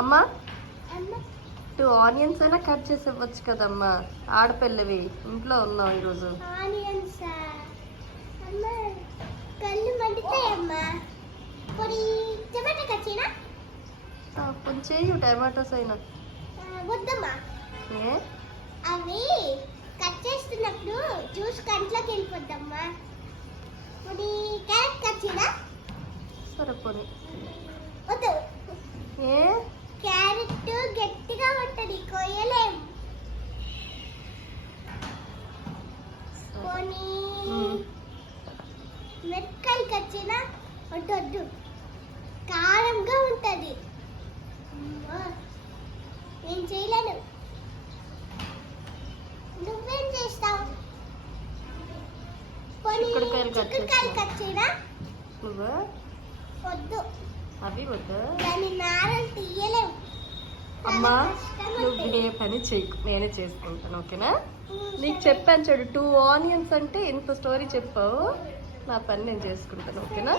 అమ్మా 2 ఆనియన్స్ అయినా కట్ చేసి ఇవ్వచ్చు కదమ్మా, ఆడపిల్లవి ఇంట్లో ఉన్నావు ఈరోజు. కొంచెం టమాటోస్ అయినా వద్దమ్మా, ఏ అవి కట్ చేస్తున్నప్పుడు జ్యూస్ కంట్లోకి వెళ్ళిపోద్దమ్మా. మరి క్యారెట్ కట్ చేయనా? సరిపోని. వద్దు, ఏ క్యారెట్ గట్టిగా ఉంటది, కొయ్యలేం. పోనీ మిరపకాయలు కట్ చేయనా? వద్దు వద్దు, కారంగా ఉంటది. నేను చేయలేను, నువ్వేం చేస్తావు? చిక్కుడుకాయలు కట్ చేయనా? నువ్వు వద్దు, అవి వద్దు. దాని నారలు తీయలేవు. అమ్మా నువ్వు ఏ పని చేయకు, నేనే చేసుకుంటాను, ఓకేనా? నీకు చెప్పాను చూడు, 2 ఆనియన్స్ అంటే ఇంత స్టోరీ చెప్పావు, నా పని నేను చేసుకుంటాను, ఓకేనా?